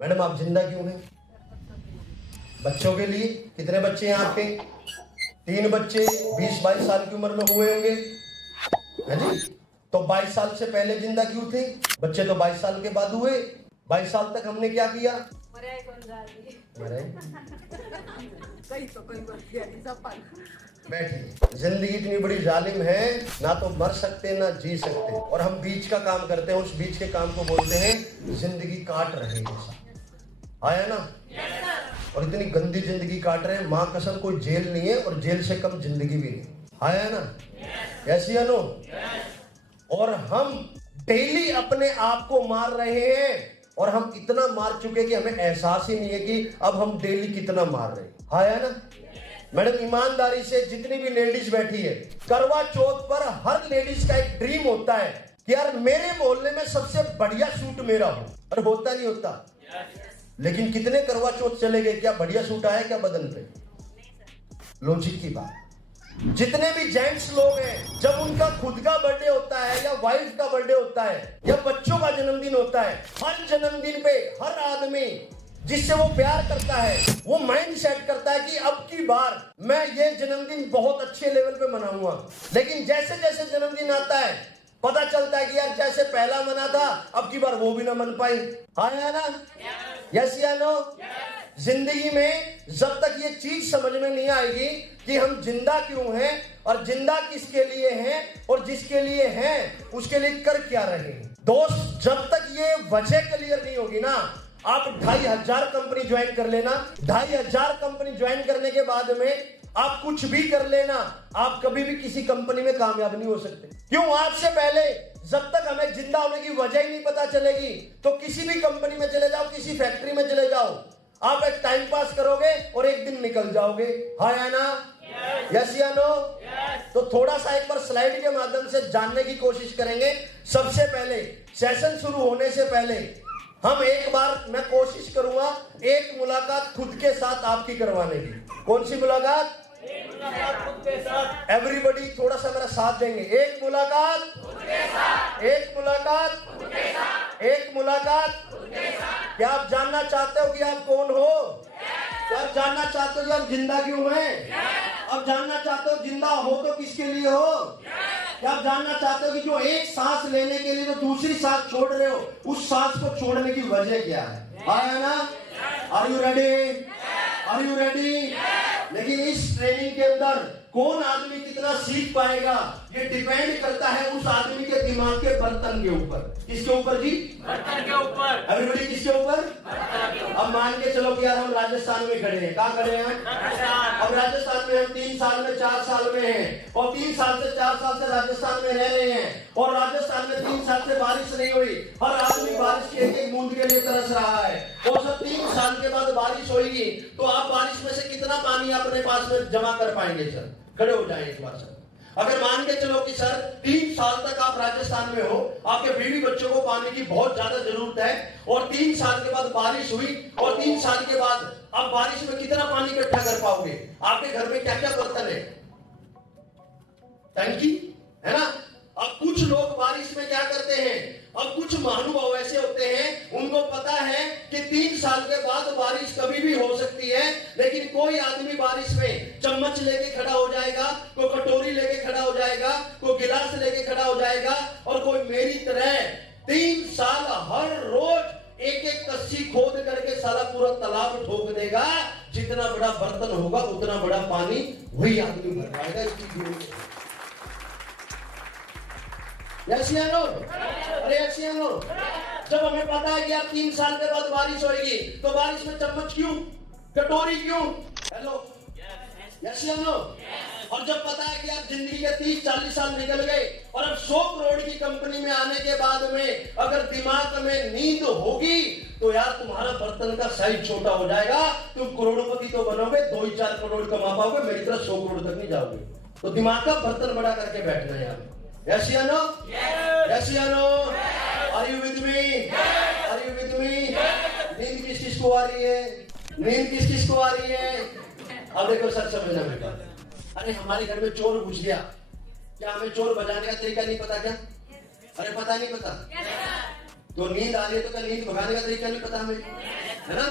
Madam आप जिंदा क्यों हैं? बच्चों के लिए। कितने बच्चे हैं आपके? 3 बच्चे 20-22 साल की उम्र में हुए होंगे, है जी? तो 22 साल से पहले जिंदा क्यों थे? बच्चे तो 22 साल के बाद हुए। 22 साल तक हमने क्या किया? बैठिए। जिंदगी इतनी बड़ी जालिम है, ना तो मर सकते ना जी सकते, और हम बीच का काम करते हैं। उस बीच के काम को बोलते हैं जिंदगी काट रहे हैं। आया ना? और इतनी गंदी जिंदगी काट रहे हैं, माँ कसम कोई जेल नहीं है और जेल से कम जिंदगी भी नहीं। आया ना? कैसी है नो? और हम डेली अपने आप को मार रहे हैं, और हम इतना मार चुके कि हमें एहसास ही नहीं है कि अब हम डेली कितना मार रहे हैं। आया ना? मैडम ईमानदारी से जितनी भी लेडीज बैठी है, करवा चौथ पर हर लेडीज का एक ड्रीम होता है कि यार मेरे मोहल्ले में सबसे बढ़िया सूट मेरा हो। और होता नहीं होता? लेकिन कितने करवा चौथ चले गए, क्या बढ़िया सूट आया क्या बदन पे? लॉजिक की बात। जितने भी जेंट्स लोग हैं, जब उनका खुद का बर्थडे होता है या वाइफ का बर्थडे होता है या बच्चों का जन्मदिन होता है, हर जन्मदिन पे हर आदमी जिससे वो प्यार करता है वो माइंड सेट करता है कि अब की बार मैं ये जन्मदिन बहुत अच्छे लेवल पे मनाऊंगा। लेकिन जैसे जैसे जन्मदिन आता है पता चलता है कि यार जैसे पहला मना था अब की बार वो भी ना मन पाई। हाँ या ना? यस या नो? जिंदगी में जब तक ये चीज समझ में नहीं आएगी कि हम जिंदा क्यों हैं और जिंदा किसके लिए हैं और जिसके लिए हैं उसके लिए कर क्या रहे हैं, दोस्त, जब तक ये वजह क्लियर नहीं होगी ना, आप 2500 कंपनी ज्वाइन कर लेना। 2500 कंपनी ज्वाइन करने के बाद में आप कुछ भी कर लेना, आप कभी भी किसी कंपनी में कामयाब नहीं हो सकते। क्यों? आपसे पहले जब तक हमें जिंदा होने की वजह ही नहीं पता चलेगी तो किसी भी कंपनी में चले जाओ, किसी फैक्ट्री में चले जाओ, आप एक टाइम पास करोगे और एक दिन निकल जाओगे। हाँ या ना? यस या नो? तो थोड़ा सा एक बार स्लाइड के माध्यम से जानने की कोशिश करेंगे। सबसे पहले सेशन शुरू होने से पहले हम एक बार मैं कोशिश करूंगा एक मुलाकात खुद के साथ आपकी करवाने की। कौन सी मुलाकात? एक मुलाकात खुद के साथ। एवरीबॉडी थोड़ा सा मेरा साथ देंगे। एक मुलाकात खुद के साथ। एक मुलाकात खुद के साथ। एक मुलाकात खुद के साथ। क्या आप जानना चाहते हो कि आप कौन हो? क्या आप जानना चाहते हो कि आप जिंदा क्यों हैं? आप जानना चाहते हो जिंदा हो तो किसके लिए हो? क्या आप जानना चाहते हो कि जो एक सांस लेने के लिए जो दूसरी सांस छोड़ रहे हो उस सांस को छोड़ने की वजह क्या है? आया ना? Are you ready? Are you ready? लेकिन इस ट्रेनिंग के अंदर कौन आदमी कितना सीख पाएगा ये डिपेंड करता है उस आदमी के दिमाग के बर्तन के ऊपर। किसके ऊपर जी? बर्तन के ऊपर। एवरीबॉडी किसके ऊपर? अब मान के चलो कि यार हम राजस्थान में खड़े हैं। कहाँ खड़े हैं? अब राजस्थान में हम 3 साल में 4 साल में हैं और 3 साल से 4 साल से राजस्थान में रह रहे हैं और राजस्थान में 3 साल से बारिश नहीं हुई। हर आदमी बारिश के एक बूंद के लिए तरस रहा है और सब 3 साल के बाद बारिश होगी तो आप बारिश में से कितना पानी अपने पास में जमा कर पाएंगे? सर खड़े हो जाए एक बार सर। अगर मान के चलो कि सर 3 साल तक आप राजस्थान में हो, आपके बीवी बच्चों को पानी की बहुत ज्यादा जरूरत है और 3 साल के बाद बारिश हुई और 3 साल के बाद आप बारिश में कितना पानी इकट्ठा कर पाओगे? आपके घर में क्या क्या बर्तन है? टंकी है ना? अब कुछ लोग बारिश में क्या करते हैं, अब कुछ महानुभाव ऐसे होते हैं उनको पता है कि 3 साल के बाद बारिश कभी भी हो सकती है, लेकिन कोई आदमी बारिश में चम्मच लेके खड़ा हो जाएगा, कोई कटोरी लेके खड़ा हो जाएगा, कोई गिलास लेके खड़ा हो जाएगा और कोई मेरी तरह 3 साल हर रोज एक एक कस्सी खोद करके सारा पूरा तालाब ठोक देगा। जितना बड़ा बर्तन होगा उतना बड़ा पानी वही आदमी भर पाएगा। इसकी नो? अरे नो? जब हमें पता है कि यार 3 साल के बाद बारिश होगी तो बारिश में चम्मच क्यों, कटोरी क्यों? हेलो? यस या नो? और जब पता है कि आप जिंदगी के 30-40 साल निकल गए और अब 100 करोड़ की कंपनी में आने के बाद में अगर दिमाग में नींद होगी तो यार तुम्हारा बर्तन का साइज छोटा हो जाएगा। तुम करोड़पति तो बनोगे, 2-4 करोड़ कमा पाओगे, मेरी तरह 100 करोड़ तक नहीं जाओगे। तो दिमाग का बर्तन बड़ा करके बैठना यार। Yes या no? Yes या no? Are you with me? Are you with me? नींद किस किस को आ रही है? नींद किस किस को आ रही है? अब देखो सर समझना बेटा। अरे हमारे घर में चोर घुस गया, क्या हमें चोर बजाने का तरीका नहीं पता क्या? अरे पता नहीं पता? तो नींद आ रही है तो क्या नींद भगाने का तरीका नहीं पता हमें? है ना?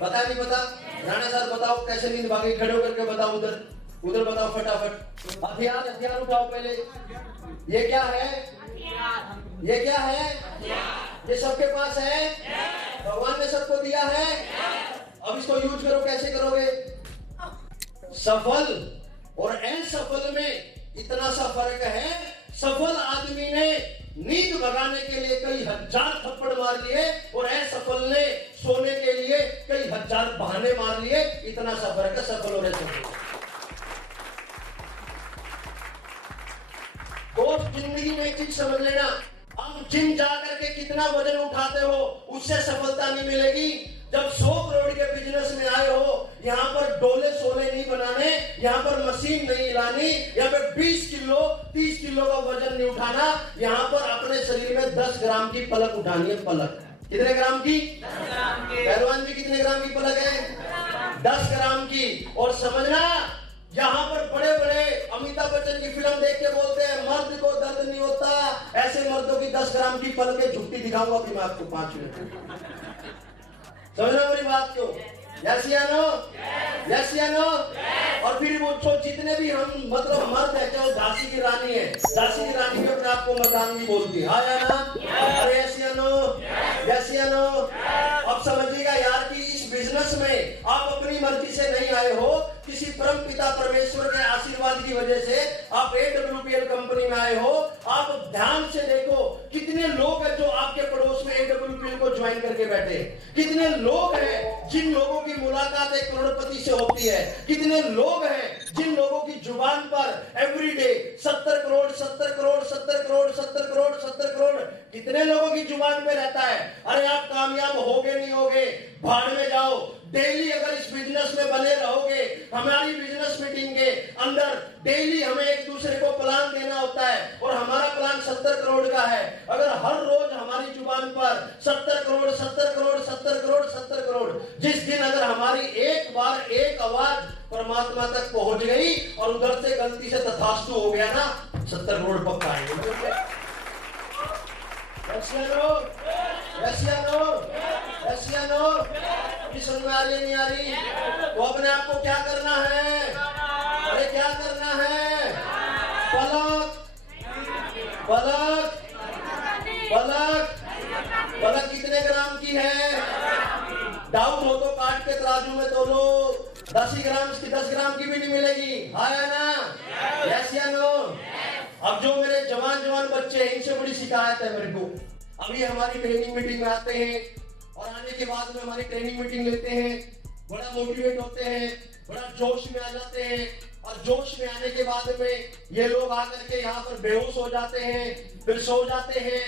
पता नहीं पता? राणा सर बताओ कैसे नींद भागी, खड़े होकर के बताओ, उधर बताओ फटाफट। हथियार उठाओ पहले। ये क्या है? ये क्या है? ये सबके पास है? भगवान ने सबको दिया है। अब इसको यूज करो, कैसे करोगे? सफल और असफल में इतना सा फर्क है। सफल आदमी ने नींद भगाने के लिए कई हजार थप्पड़ मार लिए और असफल ने सोने के लिए कई हजार बहाने मार लिए। इतना सा फर्क है सफल और असफल। दोस्त, जिंदगी में एक चीज समझ लेना, आप जिम जा करके कितना वजन उठाते हो उससे सफलता नहीं मिलेगी। जब 100 करोड़ के बिजनेस में आए हो, यहाँ पर डोले सोले नहीं बनाने, यहाँ पर मशीन नहीं हिलानी, यहाँ पर 20 किलो 30 किलो का वजन नहीं उठाना, यहाँ पर अपने शरीर में 10 ग्राम की पलक उठानी है। पलक कितने ग्राम की? पहलवान जी कितने ग्राम की पलक है? 10 ग्राम की। और समझना, यहाँ पर बड़े बड़े अमिताभ बच्चन की फिल्म देख के बोलते हैं मर्द को दर्द नहीं होता, ऐसे मर्दों की 10 ग्राम की पलकें झुकती दिखाऊंगा दिमाग को 5 मिनट। समझना मेरी बात को? यस या नो? यस या नो? और फिर वो जितने भी हम मतलब मर्द है, चाहे झांसी की रानी है, झांसी की रानी भी अपने आप को मर्दानगी बोलती है। हाँ या ना? अरे यस या नो? यस या नो? अब समझिएगा यार कि इस बिजनेस में आप अपनी मर्जी से नहीं आए हो, किसी परम पिता परमेश्वर के आशीर्वाद की वजह से आप AWPL कंपनी में आए हो। आप ध्यान से देखो कितने लोग हैं जो आपके पड़ोस में AWPL को ज्वाइन करके बैठे। कितने लोग हैं जिन लोगों की मुलाकात एक करोड़पति से होती है। कितने लोग हैं जिन लोगों की जुबान पर एवरीडे 70 करोड़ 70 करोड़ 70 करोड़ 70 करोड़ 70 करोड़ कितने लोगों की जुबान पे रहता है। अरे आप कामयाब होगे नहीं होगे, भाड़ में जाओ। डेली अगर इस बिजनेस में बने रहोगे, हमारी बिजनेस मीटिंग के अंदर डेली हमें एक दूसरे को प्लान देना होता है और हमारा प्लान 70 करोड़ का है। अगर हर रोज हमारी जुबान पर 70 करोड़ 70 करोड़ 70 करोड़ 70 करोड़, जिस दिन अगर हमारी एक बार एक आवाज परमात्मा तक पहुंच गई और उधर से गलती से तथास्तु हो गया ना, 70 करोड़ पक्का आएंगे। समझ में आ रही नहीं आ रही? तो अपने आप को क्या करना है? अरे क्या करना है? पलक पलक पलक पलक कितने ग्राम की है? डाउन हो तो काट के तराजू में तोलो। 10 ग्राम की 10 ग्राम की भी नहीं मिलेगी। हाँ या ना? यस या नो? अब जो मेरे जवान बच्चे हैं, इनसे बड़ी शिकायत है मेरे को। अभी हमारी ट्रेनिंग मीटिंग में आते हैं और आने के बाद में हमारी ट्रेनिंग मीटिंग लेते हैं, बड़ा मोटिवेट होते हैं, बड़ा जोश में आ जाते हैं। और जोश में आने के बाद में ये लोग आकर के यहाँ पर बेहोश हो जाते हैं, फिर सो जाते हैं।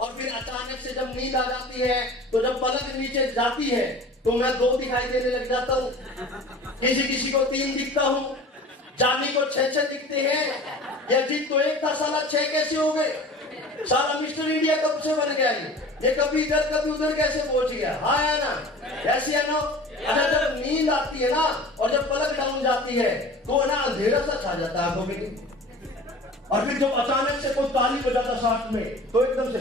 और फिर अचानक से जब नींद आ जाती है तो जब पलक नीचे जाती है तो मैं 2 दिखाई देने लग जाता हूँ, किसी को 3 दिखता हूँ, जानी को 6 दिखते हैं। या जीत तो एक था, साला 6 कैसे हो गए? साला मिस्टर इंडिया कब से बन गया ये कभी इधर कभी उधर कैसे पहुंच गया? हाँ या ना? ऐसी है ना? अच्छा, जब नींद आती है ना और जब पलक डाउन जाती है तो ना अंधेरा सा छा जाता है आंखों में। और फिर जब अचानक से कोई ताली बजाता साथ में तो एकदम से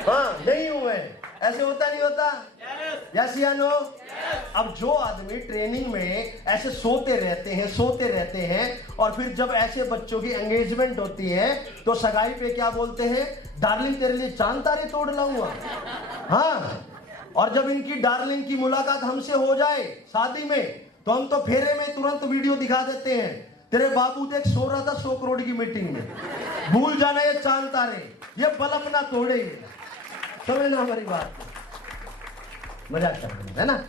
हाँ नहीं हूं मैं, ऐसे होता नहीं होता? यस या नो? अब जो आदमी ट्रेनिंग में ऐसे सोते रहते हैं और फिर जब ऐसे बच्चों की एंगेजमेंट होती है तो सगाई पे क्या बोलते हैं? डार्लिंग तेरे लिए चांद तारे तोड़ लाऊंगा। हाँ, और जब इनकी डार्लिंग की मुलाकात हमसे हो जाए शादी में तो हम तो फेरे में तुरंत वीडियो दिखा देते हैं, तेरे बाबू देख सो रहा था 100 करोड़ की मीटिंग में, भूल जाना ये चांद तारे, ये बल्ब ना तोड़े। समझना हमारी बात, मजाक कर रहे हैं ना?